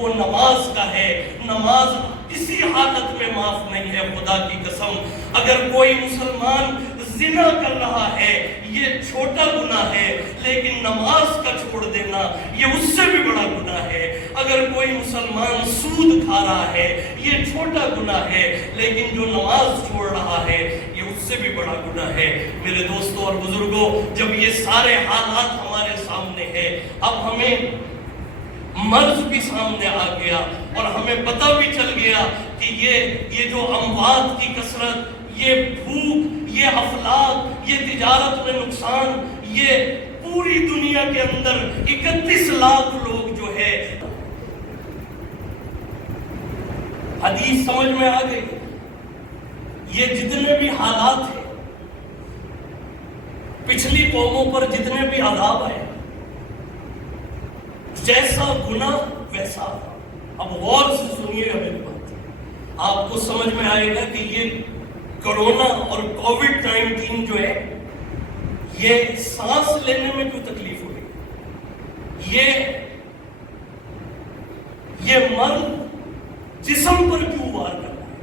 وہ نماز کا ہے. نماز کسی حالت میں معاف نہیں ہے. خدا کی قسم اگر کوئی مسلمان زنا کر رہا ہے یہ چھوٹا گناہ ہے، لیکن نماز کا چھوڑ دینا یہ اس سے بھی بڑا گناہ ہے. اگر کوئی مسلمان سود کھا رہا ہے یہ چھوٹا گناہ ہے، لیکن جو نماز چھوڑ رہا ہے یہ اس سے بھی بڑا گناہ ہے. میرے دوستوں اور بزرگوں، جب یہ سارے حالات ہمارے سامنے ہیں، اب ہمیں مرض بھی سامنے آ گیا اور ہمیں پتہ بھی چل گیا کہ یہ جو اموات کی کثرت، یہ بھوک، یہ افلاک، یہ تجارت میں نقصان، یہ پوری دنیا کے اندر 31 لاکھ لوگ جو ہے. حدیث سمجھ میں آ گئی. یہ جتنے بھی حالات ہیں، پچھلی قوموں پر جتنے بھی عذاب آئے، جیسا گناہ ویسا. اب غور سے سنیے میری بات، آپ کو سمجھ میں آئے گا کہ یہ کرونا اور کووڈ-19 جو ہے یہ سانس لینے میں کیوں تکلیف ہوئی، یہ مرض جسم پر کیوں وار کر رہا ہے.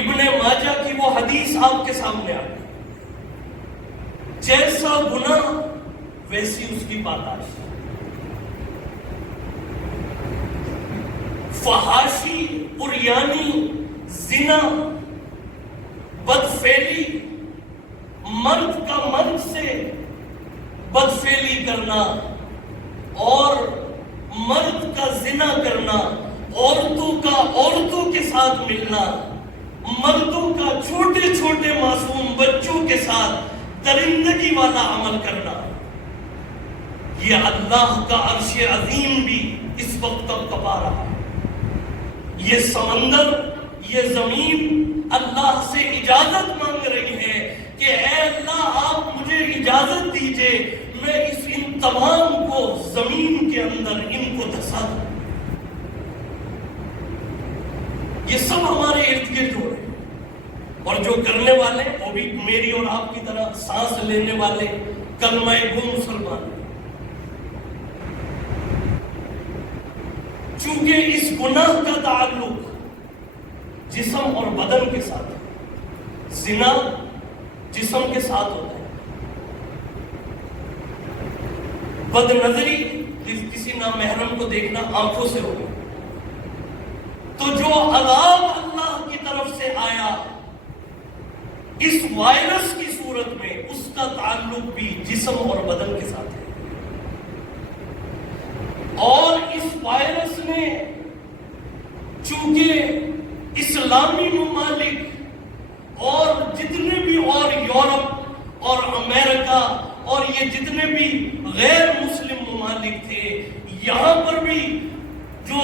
ابن ماجہ کی وہ حدیث آپ کے سامنے آ گئی. جیسا گناہ ویسی اس کی پاداش. فحاشی، عریانی، زنا، بدفعلی، مرد کا مرد سے بدفعلی کرنا اور مرد کا زنا کرنا، عورتوں کا عورتوں کے ساتھ ملنا، مردوں کا چھوٹے چھوٹے معصوم بچوں کے ساتھ درندگی والا عمل کرنا، یہ اللہ کا عرش عظیم بھی اس وقت تک کپا رہا ہے. یہ سمندر، یہ زمین اللہ سے اجازت مانگ رہی ہے کہ اے اللہ آپ مجھے اجازت دیجئے میں ان تمام کو زمین کے اندر ان کو دھسا دوں. یہ سب ہمارے ارد گرد ہو رہے ہیں، اور جو کرنے والے وہ بھی میری اور آپ کی طرح سانس لینے والے کلمہ گو مسلمان. چونکہ اس گناہ کا تعلق جسم اور بدن کے ساتھ ہے. زنا جسم کے ساتھ ہوتا ہے، بد نظری کسی نامحرم کو دیکھنا آنکھوں سے ہوگا. تو جو عذاب اللہ کی طرف سے آیا اس وائرس کی صورت میں، اس کا تعلق بھی جسم اور بدن کے ساتھ ہے. اور اس وائرس نے چونکہ اسلامی ممالک اور جتنے بھی اور یورپ اور امریکہ اور یہ جتنے بھی غیر مسلم ممالک تھے، یہاں پر بھی جو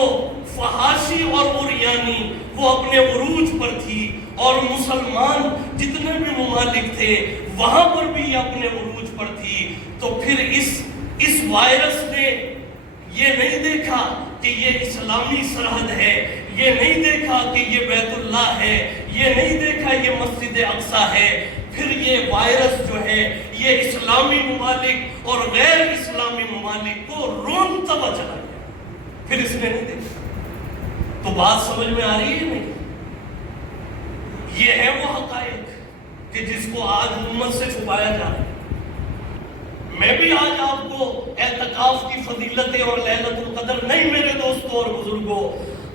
فحاشی اور عریانی وہ اپنے عروج پر تھی، اور مسلمان جتنے بھی ممالک تھے وہاں پر بھی یہ اپنے عروج پر تھی. تو پھر اس وائرس نے یہ نہیں دیکھا کہ یہ اسلامی سرحد ہے، یہ نہیں دیکھا کہ یہ بیت اللہ ہے، یہ نہیں دیکھا یہ مسجد اقصیٰ ہے. پھر یہ وائرس جو ہے یہ اسلامی ممالک اور غیر اسلامی ممالک کو رونتا ہوا چلا گیا. پھر اس نے نہیں دیکھا. تو بات سمجھ میں آ رہی ہے نہیں؟ یہ ہے وہ حقائق کہ جس کو آج امت سے چھپایا جا رہا ہے. میں بھی آج آپ کو اعتکاف کی فضیلتیں اور لیلۃ القدر نہیں میرے دوستوں اور بزرگوں،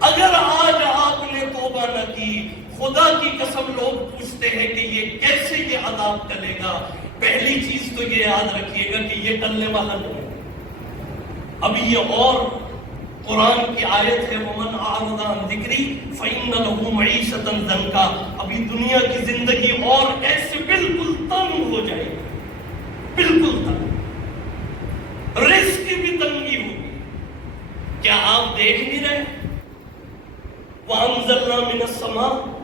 اگر آج آپ نے توبہ نہ کی، خدا کی قسم لوگ پوچھتے ہیں کہ یہ کیسے یہ عذاب ٹلے گا. پہلی چیز تو یہ یاد رکھیے گا کہ یہ ٹلنے والا نہیں. ابھی یہ اور قرآن کی آیت ہے وَمَنْ أَعْرَضَ عَنْ ذِكْرِي فَإِنَّ لَهُ مَعِيشَةً ضَنْكًا. ابھی دنیا کی زندگی اور ایسے بالکل تنگ ہو جائے گی، بالکل تنگ، رزق کی بھی تنگی ہوگی. کیا آپ دیکھ نہیں رہے؟ وَأَنزَلْنَا مِنَ السَّمَاءِ،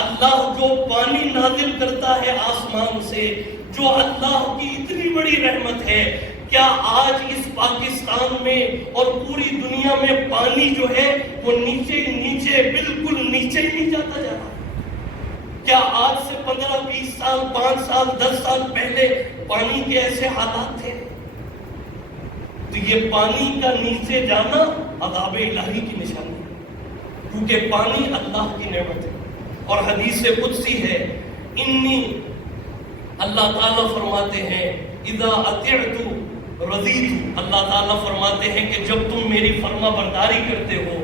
اللہ جو پانی نازل کرتا ہے آسمان سے، جو اللہ کی اتنی بڑی رحمت ہے. کیا آج اس پاکستان میں اور پوری دنیا میں پانی جو ہے وہ نیچے بالکل نیچے ہی نہیں جاتا جا رہا؟ کیا آج سے 15 20 سال 5 سال 10 سال پہلے پانی کے ایسے حالات تھے؟ تو یہ پانی کا نیچے جانا عذاب الہی کی نشانی ہے، کیونکہ پانی اللہ کی نعمت ہے۔ اور حدیث قدسی ہے، انی، اللہ تعالیٰ فرماتے ہیں اذا اطعت رضیت، اللہ تعالیٰ فرماتے ہیں کہ جب تم میری فرما برداری کرتے ہو،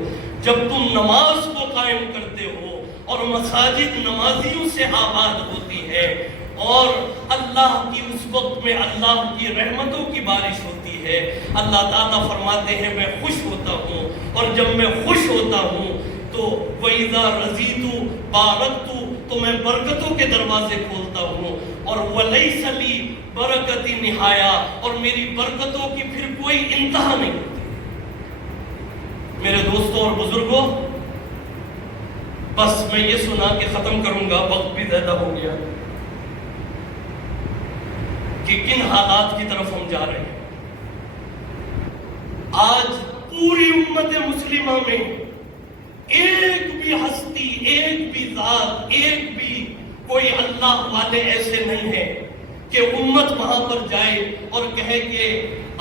جب تم نماز کو قائم کرتے ہو اور مساجد نمازیوں سے آباد ہوتی ہے اور اللہ کی اس وقت میں اللہ کی رحمتوں کی بارش ہوتی ہے، اللہ تعالیٰ فرماتے ہیں میں خوش ہوتا ہوں، اور جب میں خوش ہوتا ہوں تو وَإِذَا رَضِيتُ بَارَكْتُ، تو میں برکتوں کے دروازے کھولتا ہوں، اور وَلَيْسَ لِي برکتی نہایا، اور میری برکتوں کی پھر کوئی انتہا نہیں ہوتی۔ میرے دوستوں اور بزرگوں، بس میں یہ سنا کے ختم کروں گا، وقت بھی زیادہ ہو گیا، کہ کن حالات کی طرف ہم جا رہے ہیں۔ آج پوری امت مسلمہ میں ایک بھی ہستی، ایک بھی ذات، ایک بھی کوئی اللہ والے ایسے نہیں ہیں کہ امت وہاں پر جائے اور کہے کہ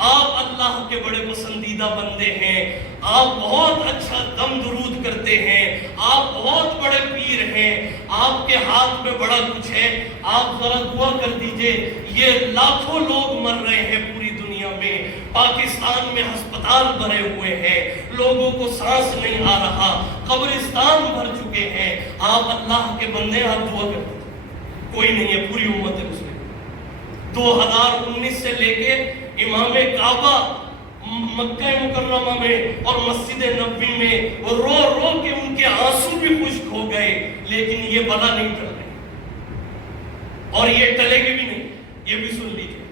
آپ اللہ کے بڑے پسندیدہ بندے ہیں، آپ بہت اچھا دم درود کرتے ہیں، آپ بہت بڑے پیر ہیں، آپ کے ہاتھ میں بڑا کچھ ہے، آپ ذرا دعا کر دیجئے۔ یہ لاکھوں لوگ مر رہے ہیں پوری دنیا میں، پاکستان میں ہسپتال بھرے ہوئے ہیں، لوگوں کو سانس نہیں آ رہا، قبرستان بھر چکے ہیں، آپ اللہ کے بندے، آپ دعا کر دیجئے۔ کوئی نہیں ہے پوری امت مسلم۔ 2019 سے لے کے امام کعبہ مکہ مکرمہ میں اور مسجد نبوی میں رو رو کے ان کے آنسو بھی خشک ہو گئے، لیکن یہ بلا نہیں ٹل رہی، اور یہ ٹلے گی بھی نہیں۔ یہ بھی سن لیجیے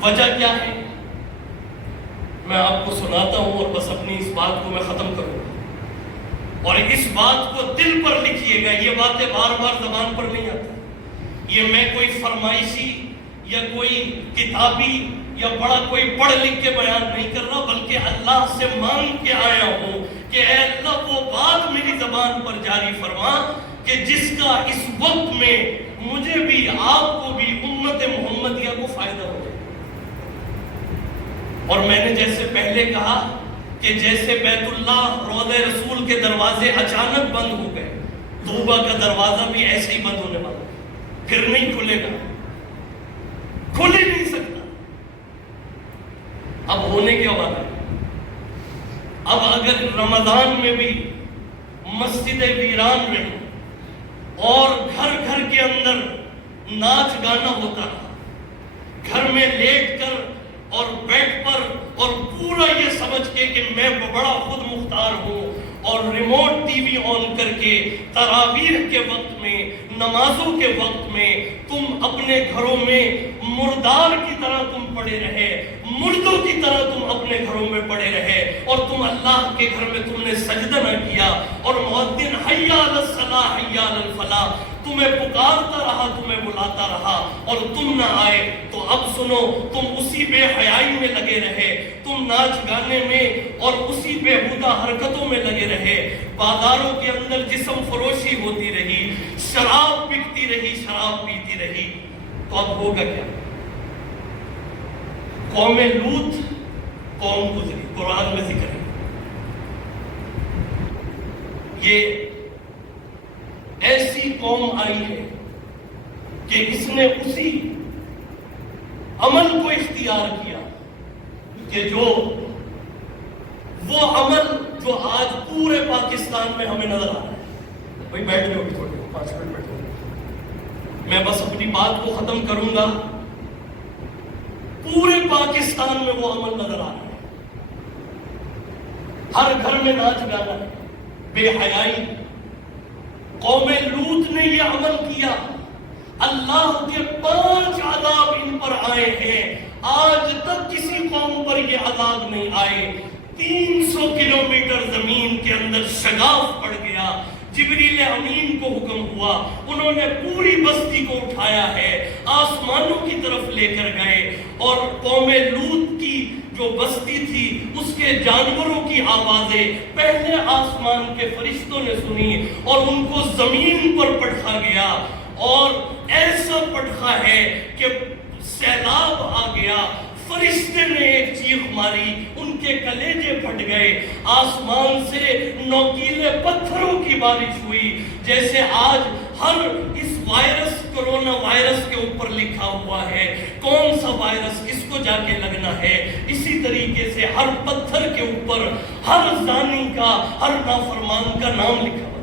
وجہ کیا ہے، میں آپ کو سناتا ہوں اور بس اپنی اس بات کو میں ختم کروں گا، اور اس بات کو دل پر لکھیے گا۔ یہ باتیں بار بار زبان پر نہیں آتی، یہ میں کوئی فرمائشی یا کوئی کتابی یا بڑا کوئی پڑھ لکھ کے بیان نہیں کر رہا، بلکہ اللہ سے مانگ کے آیا ہوں کہ اے اللہ وہ بات میری زبان پر جاری فرما کہ جس کا اس وقت میں مجھے بھی، آپ کو بھی، امت محمدیہ کو فائدہ ہو جائے۔ اور میں نے جیسے پہلے کہا کہ جیسے بیت اللہ روضہ رسول کے دروازے اچانک بند ہو گئے، توبہ کا دروازہ بھی ایسے ہی بند ہونے والا، پھر نہیں کھلے گا، کھل ہی نہیں سکتا۔ اب ہونے کیا والا ہے، اب اگر رمضان میں بھی مسجدیں ویران رہیں اور گھر گھر کے اندر ناچ گانا ہوتا رہا، گھر میں لیٹ کر اور بیڈ پر اور پورا یہ سمجھ کے کہ میں بڑا خود مختار ہوں، اور ریموٹ ٹی وی آن کر کے تراویح کے وقت میں، نمازوں کے وقت میں تم اپنے گھروں میں مردار کی طرح تم پڑے رہے، مردوں کی طرح تم اپنے گھروں میں پڑے رہے، اور تم اللہ کے گھر میں تم نے سجدہ نہ کیا، اور مؤذن حی علی الصلاۃ حی علی الفلاح تمہیں پکارتا رہا، تمہیں بلاتا رہا، اور تم نہ آئے، تو اب سنو، تم اسی بے حیائی میں لگے رہے، تم ناچ گانے میں اور اسی بےہودہ حرکتوں میں لگے رہے، بازاروں کے اندر جسم فروشی ہوتی رہی، شراب بکتی رہی، شراب پیتی رہی، تو اب ہوگا کیا؟ قوم لوط قوم گزری، قرآن میں ذکر ہے، یہ ایسی قوم آئی ہے کہ اس نے اسی عمل کو اختیار کیا کہ جو وہ عمل جو آج پورے پاکستان میں ہمیں نظر آ رہا ہے۔ بھائی بیٹھ جاؤ تھوڑے 5 منٹ بیٹھو، میں بس اپنی بات کو ختم کروں گا۔ پورے پاکستان میں وہ عمل نظر آ رہا ہے، ہر گھر میں ناچ گانا، بے حیائی۔ قوم لوط نے یہ عمل کیا، اللہ کے 5 عذاب ان پر آئے ہیں، آج تک کسی قوم پر یہ عذاب نہیں آئے۔ 300 کلومیٹر زمین کے اندر شگاف پڑ گیا، جبریل امین کو حکم ہوا، انہوں نے پوری بستی کو اٹھایا ہے، آسمانوں کی طرف لے کر گئے، اور قوم لوط کی جو بستی تھی اس کے جانوروں کی آوازیں پہلے آسمان کے فرشتوں نے سنی، اور ان کو زمین پر پٹھا گیا، اور ایسا پٹھا ہے کہ سیلاب آ گیا، فرشتے نے ایک چیخ ماری، ان کے کلیجے پھٹ گئے، آسمان سے نوکیلے پتھروں کی بارش ہوئی، جیسے آج ہر اس وائرس کرونا وائرس کے اوپر لکھا ہوا ہے کون سا وائرس کس کو جا کے لگنا ہے، اسی طریقے سے ہر پتھر کے اوپر ہر زانی کا، ہر نافرمان کا نام لکھا ہوا ہے۔